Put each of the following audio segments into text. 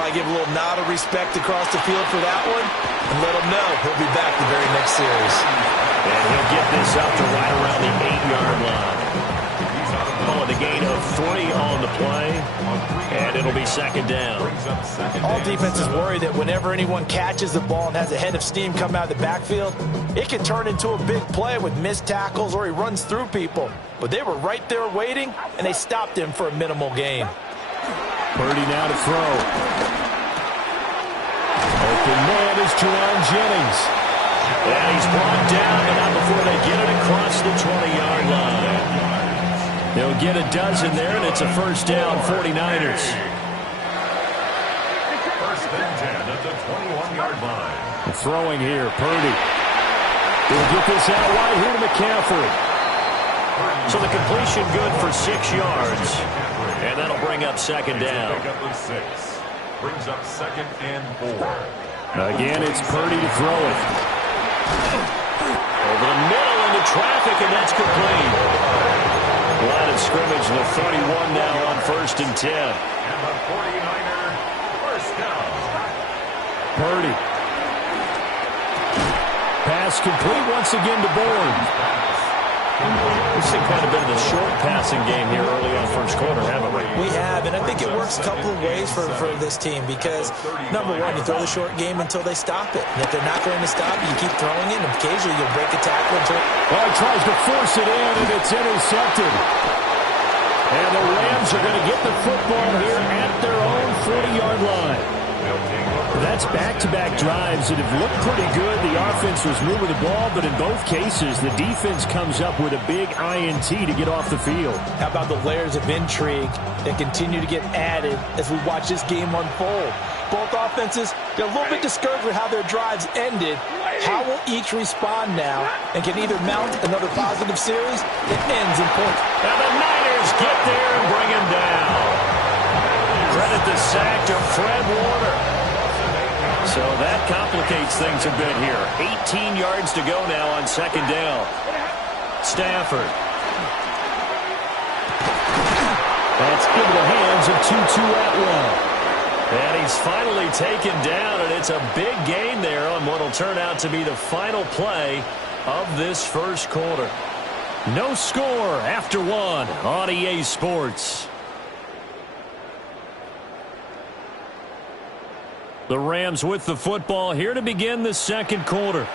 Probably give a little nod of respect across the field for that one and let him know he'll be back the very next series. And he'll get this up to right around the 8-yard line. Oh, the gain of 3 on the play, and it'll be second down. All defenses worry that whenever anyone catches the ball and has a head of steam come out of the backfield, it can turn into a big play with missed tackles or he runs through people. But they were right there waiting, and they stopped him for a minimal gain. Purdy now to throw. Open man is Jerron Jennings. And he's brought down, but not before they get it across the 20-yard line. They'll get a dozen there, and it's a first down, 49ers. First and 10 at the 21-yard line. Throwing here, Purdy. He'll get this out wide here to McCaffrey. So the completion good for 6 yards. And that'll bring up second down. Brings up second and 4. Again, it's Purdy to throw it. Over the middle into traffic, and that's complete. Line of scrimmage, the 41 now on first and 10. And the 49er first down. Purdy. Pass complete once again to Bourne. We've seen quite a bit of the short passing game here early on first quarter, haven't we? We have, and I think it works a couple of ways for this team because, number one, you throw the short game until they stop it. And if they're not going to stop it, you keep throwing it, and occasionally you'll break a tackle until... Well, he tries to force it in, and it's intercepted. And the Rams are going to get the football here at their own 40-yard line. That's back-to-back drives that have looked pretty good. The offense was moving the ball, but in both cases, the defense comes up with a big INT to get off the field. How about the layers of intrigue that continue to get added as we watch this game unfold? Both offenses, they're a little bit discouraged with how their drives ended. How will each respond now and can either mount another positive series that ends in points? Now the Niners get there and bring him down. Credit the sack to Fred Warner. So that complicates things a bit here. 18 yards to go now on second down. Stafford. That's into the hands of Tutu Atwell. And he's finally taken down, and it's a big gain there on what will turn out to be the final play of this first quarter. No score after 1 on EA Sports. The Rams with the football here to begin the second quarter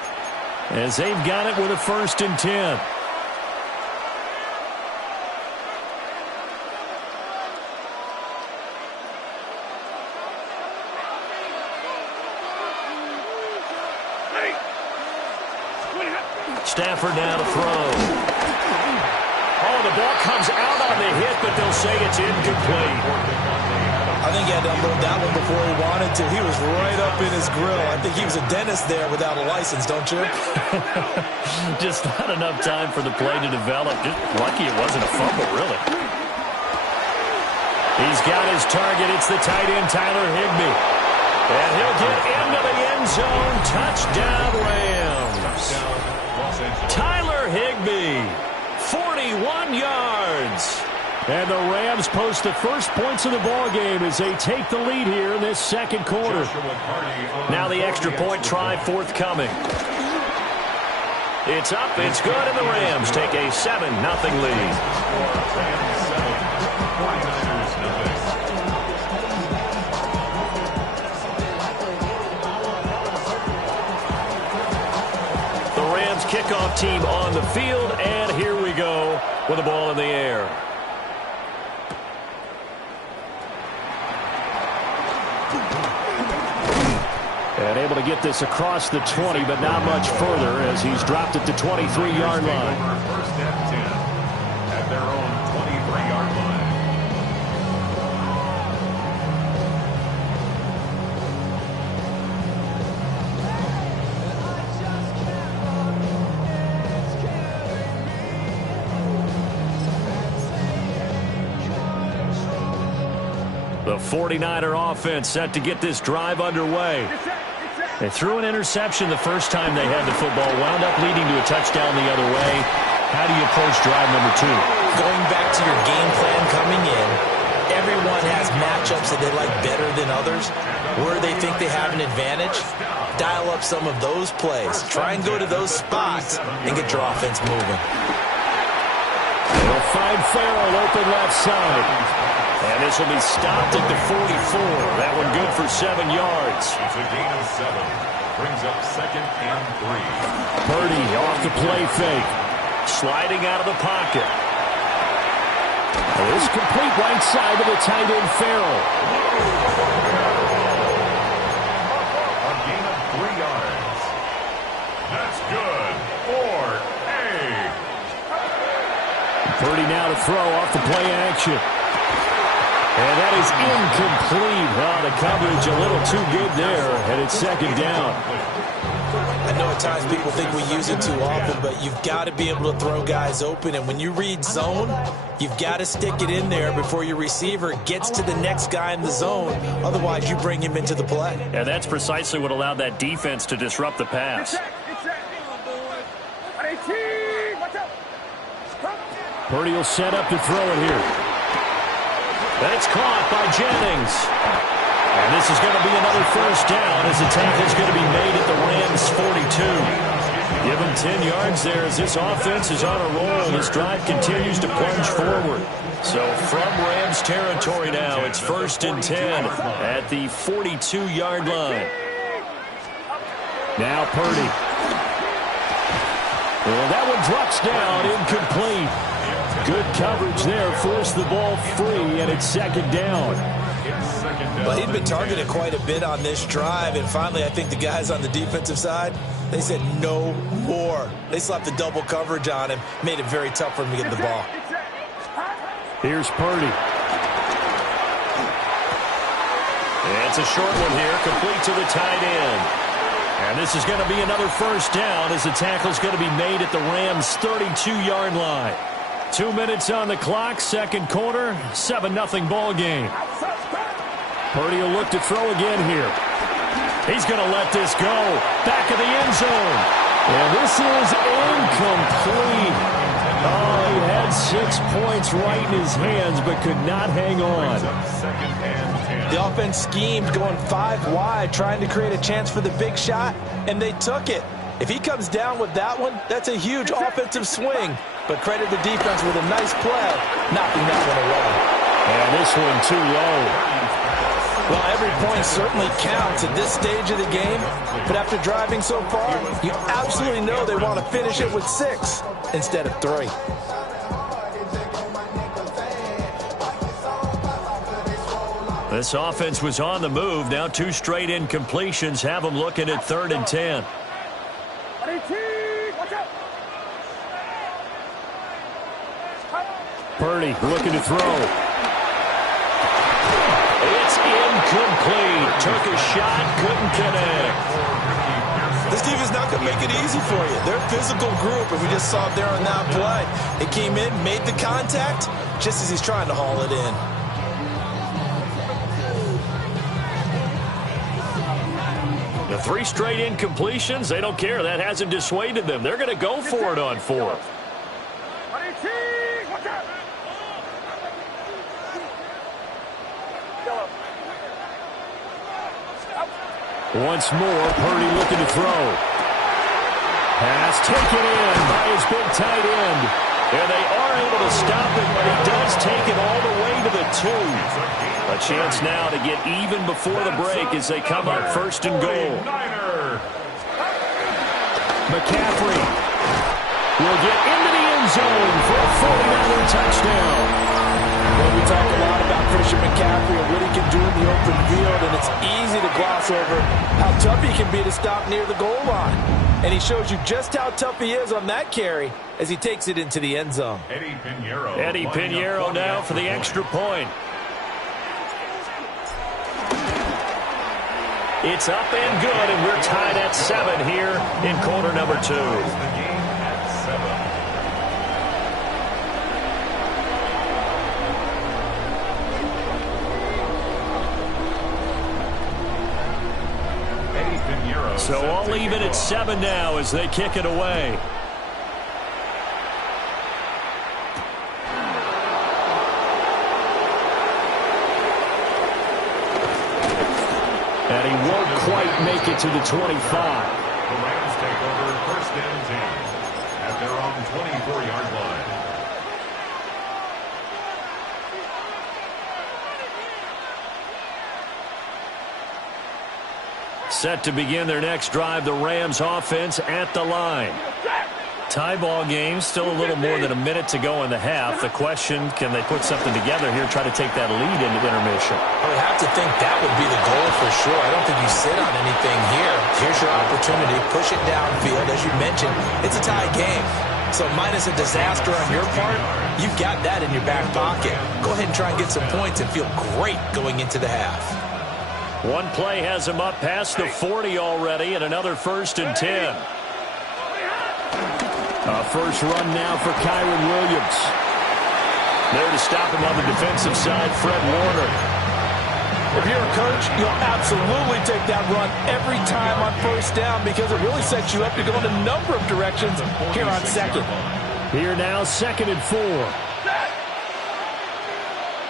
as they've got it with a first and 10. Stafford now to throw. Oh, the ball comes out on the hit, but they'll say it's incomplete. I think he had to unload that one before he wanted to. He was right up in his grill. I think he was a dentist there without a license, don't you? Just not enough time for the play to develop. Just lucky it wasn't a fumble, really. He's got his target. It's the tight end, Tyler Higbee. And he'll get into the end zone. Touchdown, Rams. Tyler Higbee, 41 yards. And the Rams post the first points of the ball game as they take the lead here in this second quarter. Now the extra point try forthcoming. It's up, it's good, and the Rams take a 7-0 lead. The Rams kickoff team on the field, and here we go with the ball in the air. And able to get this across the 20, but not much further as he's dropped it to 23-yard line. First and 10 at their own 23-yard line. The 49er offense set to get this drive underway. They threw an interception the first time they had the football, wound up leading to a touchdown the other way. How do you approach drive number 2? Going back to your game plan coming in, everyone has matchups that they like better than others, where they think they have an advantage. Dial up some of those plays. Try and go to those spots and get your offense moving. They'll find Farrell open left side. And this will be stopped at the 44. That one good for 7 yards. It's a gain of 7. Brings up 2nd and 3. Purdy off the play fake. Sliding out of the pocket. This complete right side to the tight end Farrell. A gain of 3 yards. That's good for A. Purdy now to throw off the play action. And that is incomplete. Oh, the coverage a little too good there, and it's 2nd down. I know at times people think we use it too often, but you've got to be able to throw guys open. And when you read zone, you've got to stick it in there before your receiver gets to the next guy in the zone. Otherwise, you bring him into the play. And that's precisely what allowed that defense to disrupt the pass. Purdy will set up to throw it here. That's caught by Jennings. And this is going to be another 1st down as the tackle is going to be made at the Rams' 42. Give them 10 yards there as this offense is on a roll. This drive continues to plunge forward. So from Rams territory now, it's 1st and 10 at the 42-yard line. Now Purdy. Well, that one drops down, incomplete. Good coverage there, forced the ball free, and it's 2nd down. Well, he'd been targeted quite a bit on this drive, and finally I think the guys on the defensive side, they said no more. They slapped the double coverage on him, made it very tough for him to get the ball. Here's Purdy. And it's a short one here, complete to the tight end. And this is going to be another 1st down as the tackle is going to be made at the Rams' 32-yard line. 2 minutes on the clock, 2nd quarter, 7-0 ball game. Purdy will look to throw again here. He's going to let this go. Back of the end zone. And this is incomplete. Oh, he had 6 points right in his hands, but could not hang on. The offense schemed going 5 wide, trying to create a chance for the big shot, and they took it. If he comes down with that one, that's a huge offensive swing. But credit the defense with a nice play, knocking that one away. And this one too low. Well, every point certainly counts at this stage of the game. But after driving so far, you absolutely know they want to finish it with 6 instead of 3. This offense was on the move. Now 2 straight incompletions have them looking at 3rd and 10. Purdy looking to throw. It's incomplete. Took a shot, couldn't connect. This defense is not going to make it easy for you. They're a physical group, and we just saw it there on that play. It came in, made the contact, just as he's trying to haul it in. The 3 straight incompletions, they don't care. That hasn't dissuaded them. They're going to go for it on 4th. Once more, Purdy looking to throw. Pass taken in by his big tight end. And they are able to stop it, but he does take it all the way to the 2. A chance now to get even before the break as they come up 1st and goal. McCaffrey will get into the end zone for a 49er touchdown. Well, we talk a lot about Christian McCaffrey and what he can do in the open field, and it's easy to gloss over how tough he can be to stop near the goal line. And he shows you just how tough he is on that carry as he takes it into the end zone. Eddie Pinheiro now for the extra point. It's up and good, and we're tied at 7 here in quarter number 2. So all even at 7 now as they kick it away. And he won't quite make it to the 25. The Rams take over first and 10 at their own 24-yard line. Set to begin their next drive, the Rams offense at the line. Tie ball game, still a little more than a minute to go in the half. The question, can they put something together here, try to take that lead into intermission? I would have to think that would be the goal for sure. I don't think you sit on anything here. Here's your opportunity. Push it downfield. As you mentioned, it's a tie game. So minus a disaster on your part, you've got that in your back pocket. Go ahead and try and get some points and feel great going into the half. One play has him up past the 40 already, and another 1st and 10. A first run now for Kyron Williams. There to stop him on the defensive side, Fred Warner. If you're a coach, you'll absolutely take that run every time on first down because it really sets you up to go in a number of directions here on second. Here now, 2nd and 4.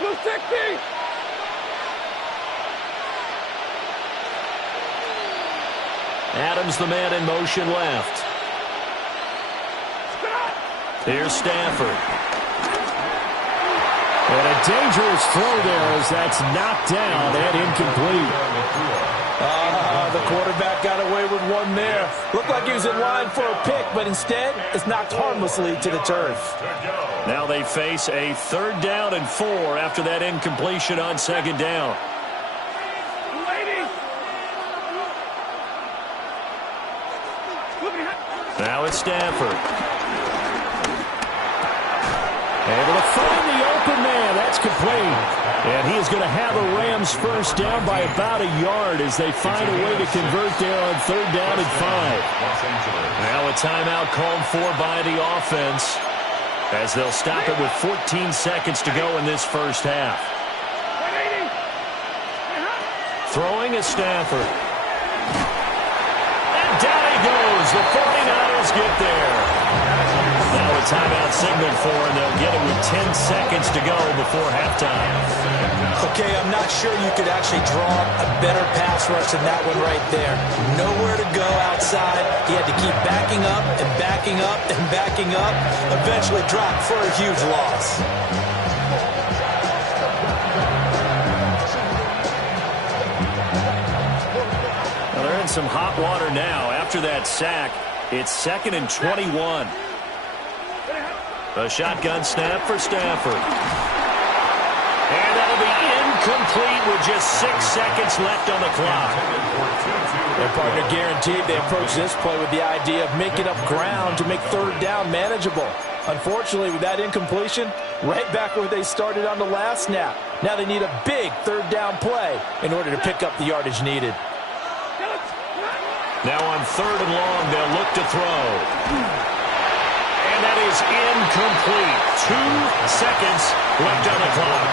Blue 60! Adams, the man in motion left. Here's Stafford. And a dangerous throw there as that's knocked down and incomplete. The quarterback got away with one there. Looked like he was in line for a pick, but instead it's knocked harmlessly to the turf. Now they face a 3rd down and 4 after that incompletion on 2nd down. Now it's Stafford. Able to find the open man. That's complete. And he is going to have a Rams first down by about a yard as they find a way to convert there on 3rd down and 5. Now a timeout called for by the offense as they'll stop it with 14 seconds to go in this first half. Throwing is Stafford. And down he goes. The 49ers get there. Now a timeout signaled for, and they'll get it with 10 seconds to go before halftime. Okay, I'm not sure you could actually draw a better pass rush than that one right there. Nowhere to go outside. He had to keep backing up and backing up and backing up. Eventually dropped for a huge loss. Well, they're in some hot water now. After that sack, it's 2nd and 21. A shotgun snap for Stafford. And that'll be incomplete with just 6 seconds left on the clock. Their partner guaranteed they approach this play with the idea of making up ground to make 3rd down manageable. Unfortunately, with that incompletion, right back where they started on the last snap. Now they need a big 3rd down play in order to pick up the yardage needed. Now on 3rd and long, they'll look to throw. And that is incomplete. 2 seconds left on the clock.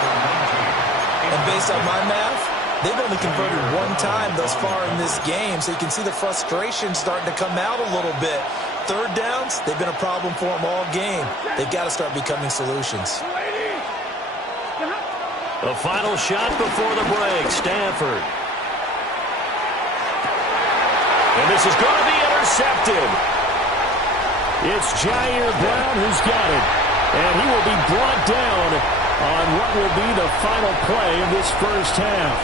And based on my math, they've only converted one time thus far in this game, so you can see the frustration starting to come out a little bit. 3rd downs, they've been a problem for them all game. They've got to start becoming solutions. The final shot before the break, Stafford. And this is going to be intercepted. It's Jair Brown who's got it. And he will be brought down on what will be the final play of this first half.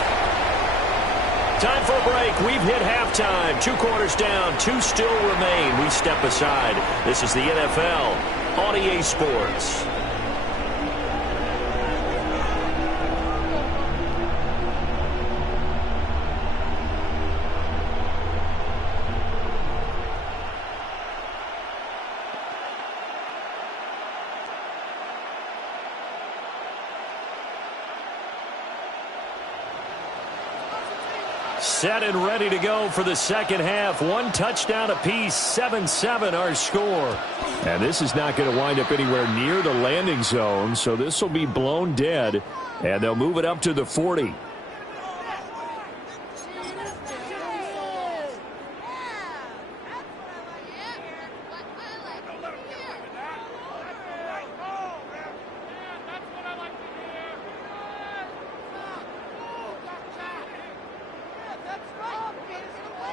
Time for a break. We've hit halftime. 2 quarters down. 2 still remain. We step aside. This is the NFL on EA Sports. Set and ready to go for the second half. 1 touchdown apiece, 7-7 our score. And this is not going to wind up anywhere near the landing zone, so this will be blown dead, and they'll move it up to the 40.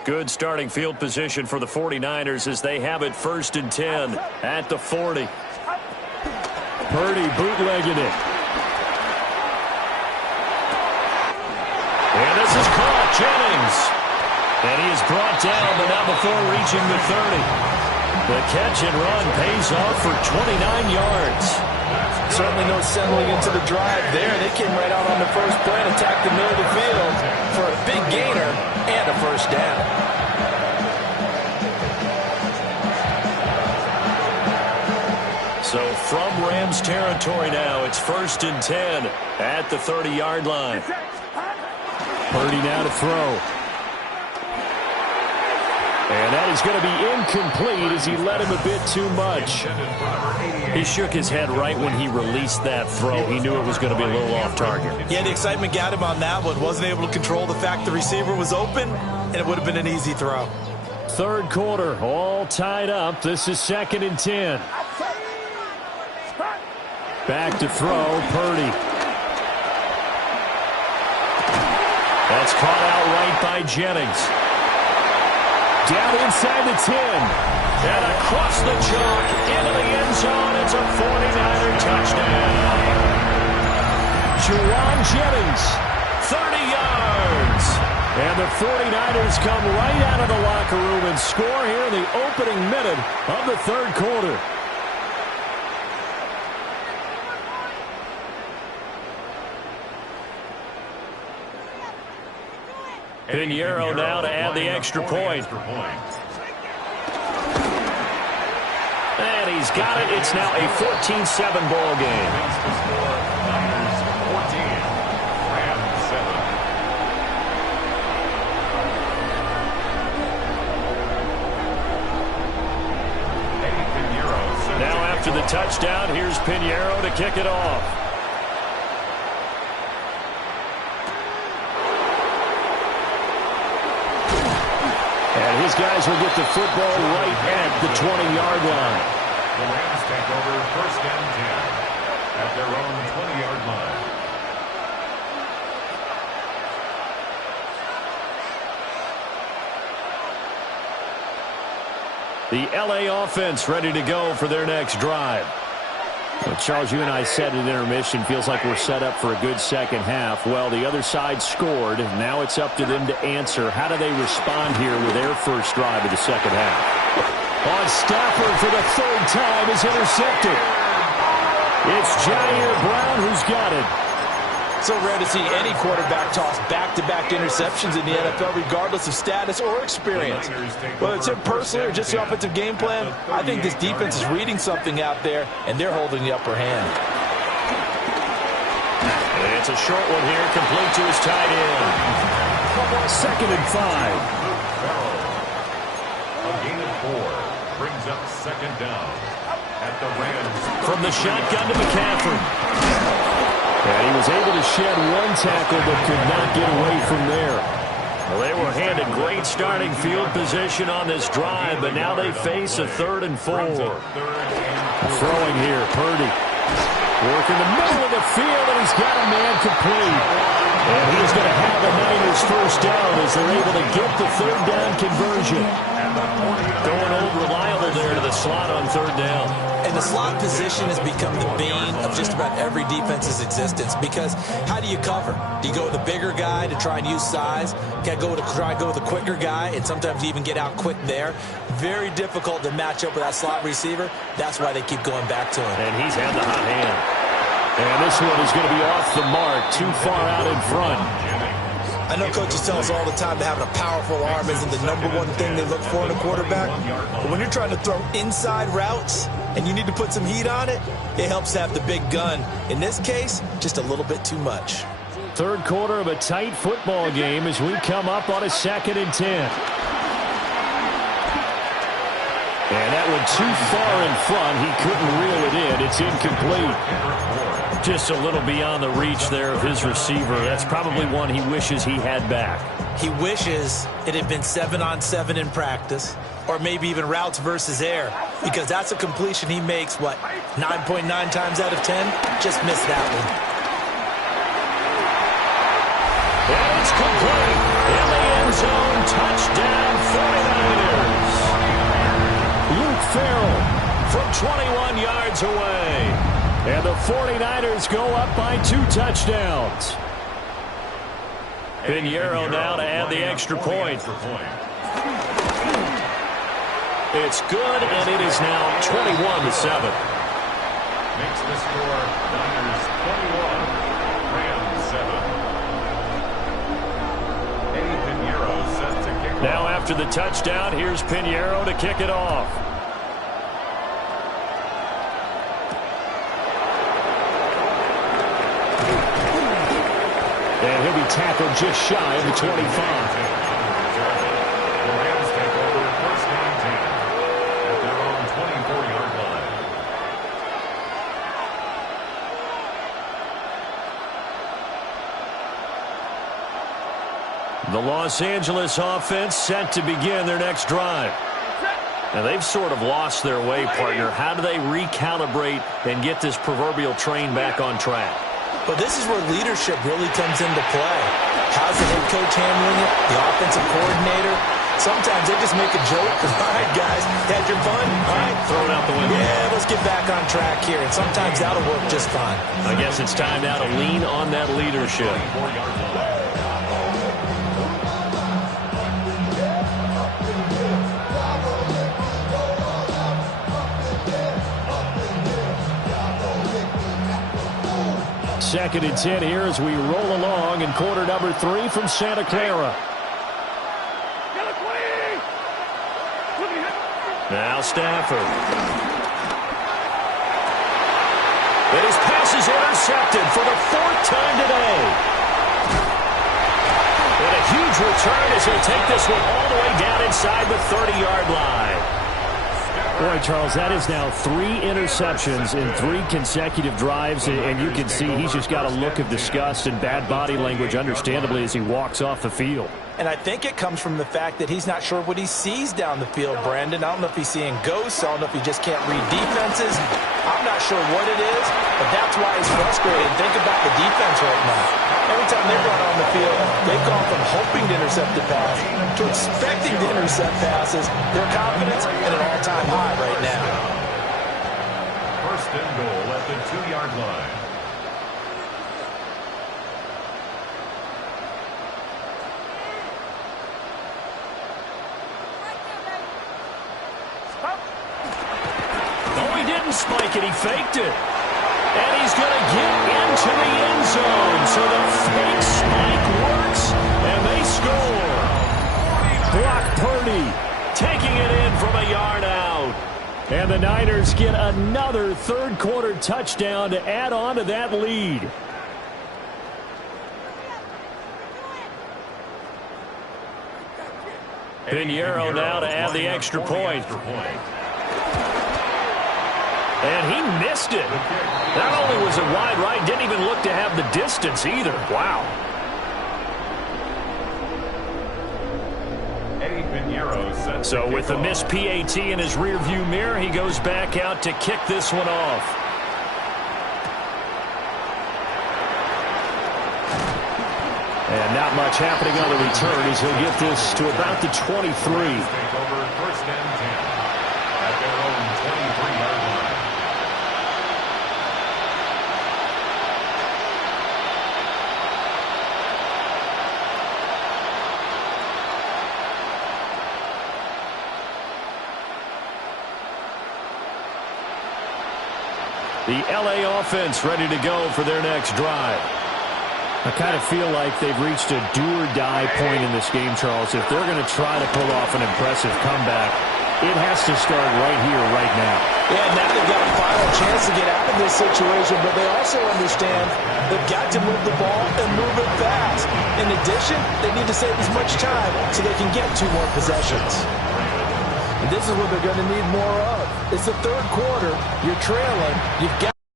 Good starting field position for the 49ers as they have it 1st and 10 at the 40. Purdy bootlegging it. And this is caught. Jennings. And he is brought down, but not before reaching the 30. The catch and run pays off for 29 yards. Certainly no settling into the drive there. They came right out on the first play and attacked the middle of the field for a big gainer and a first down. So from Rams territory now, it's 1st and 10 at the 30-yard line. Purdy now to throw. And that is going to be incomplete as he led him a bit too much. He shook his head right when he released that throw. He knew it was going to be a little off target. Yeah, the excitement got him on that one. Wasn't able to control the fact the receiver was open, and it would have been an easy throw. Third quarter, all tied up. This is 2nd and 10. Back to throw, Purdy. That's caught out right by Jennings. Down inside the 10. And across the chalk into the end zone. It's a 49er touchdown. Juwan Jennings, 30 yards. And the 49ers come right out of the locker room and score here in the opening minute of the third quarter. Pinheiro now to add the extra point. And he's got it. It's now a 14-7 ball game. Now after the touchdown, here's Pinheiro to kick it off. And his guys will get the football right at the 20-yard line. The Rams take over 1st and 10 at their own 20-yard line. The L.A. offense ready to go for their next drive. Well, Charles, you and I said at intermission, feels like we're set up for a good second half. Well, the other side scored. Now it's up to them to answer. How do they respond here with their first drive of the second half? On Stafford for the 3rd time is intercepted. It's Jair Brown who's got it. So rare to see any quarterback toss back-to-back interceptions in the NFL, regardless of status or experience. Whether it's him personally or just the offensive game plan, I think this defense is reading something out there, and they're holding the upper hand. And it's a short one here, complete to his tight end. 2nd and 5. A gain of 4 brings up 2nd down at the Rams. From the shotgun to McCaffrey. And he was able to shed one tackle but could not get away from there. Well, they were handed great starting field position on this drive, but now they face a 3rd and 4. Throwing here, Purdy. Working the middle of the field, and he's got a man complete. And he's going to have the Niners first down as they're able to get the 3rd down conversion. Going old reliable there to the slot on 3rd down. And the slot position has become the bane of just about every defense's existence, because how do you cover? Do you go with a bigger guy to try and use size? Can I try to go with a quicker guy, and sometimes you even get out quick there? Very difficult to match up with that slot receiver. That's why they keep going back to him. And he's had the hot hand. And this one is going to be off the mark, too far out in front. I know coaches tell us all the time that having a powerful arm isn't the #1 thing they look for in a quarterback. But when you're trying to throw inside routes and you need to put some heat on it, it helps to have the big gun. In this case, just a little bit too much. Third quarter of a tight football game as we come up on a 2nd and 10. And that one too far in front. He couldn't reel it in. It's incomplete. Just a little beyond the reach there of his receiver. That's probably one he wishes he had back. He wishes it had been 7-on-7 in practice, or maybe even routes versus air, because that's a completion he makes, 9.9 times out of 10? Just missed that one. And it's complete. In the end zone, touchdown 21 yards away. And the 49ers go up by 2 touchdowns. Pinheiro now to add the extra point. It's good, and it is now 21-7. Makes the score Niners 21, Rams 7. Eddie Pinheiro set to kick off. Now after the touchdown, here's Pinheiro to kick it off. And he'll be tackled just shy of the 25. The Rams take over first and 10 at their own 24-yard line. The Los Angeles offense set to begin their next drive. Now they've sort of lost their way, partner. How do they recalibrate and get this proverbial train back on track? But this is where leadership really comes into play. How's the head coach handling it? The offensive coordinator? Sometimes they just make a joke. All right, guys, had your fun? All right. Throw it out the window. Yeah, let's get back on track here. And sometimes that'll work just fine. I guess it's time now to lean on that leadership. 24-yard line. Second and 10 here as we roll along in quarter number 3 from Santa Clara. Now Stafford. And his pass is intercepted for the 4th time today. And a huge return as he'll take this one all the way down inside the 30-yard line. Boy, Charles, that is now 3 interceptions in 3 consecutive drives, and you can see he's just got a look of disgust and bad body language, understandably, as he walks off the field. And I think it comes from the fact that he's not sure what he sees down the field, Brandon. I don't know if he's seeing ghosts. I don't know if he just can't read defenses. I'm not sure what it is, but that's why he's frustrated. Think about the defense right now. Every time they run on the field, they've gone from hoping to intercept the pass to expecting to intercept passes. Their confidence at an all-time high right now. First and goal at the 2-yard line. Spike it, he faked it. And he's going to get into the end zone. So the fake spike works, and they score. Brock Purdy taking it in from a yard out. And the Niners get another third-quarter touchdown to add on to that lead. Pinheiro now to add the extra point. And he missed it. Not only was it wide right, didn't even look to have the distance either. Wow. So with the missed PAT in his rearview mirror, he goes back out to kick this one off. And not much happening on the return as he'll get this to about the 23. The LA offense ready to go for their next drive. I kind of feel like they've reached a do-or-die point in this game, Charles. If they're going to try to pull off an impressive comeback, it has to start right here, right now. Yeah, now they've got a final chance to get out of this situation, but they also understand they've got to move the ball and move it fast. In addition, they need to save as much time so they can get 2 more possessions. And this is what they're going to need more of. It's the third quarter. You're trailing. You've got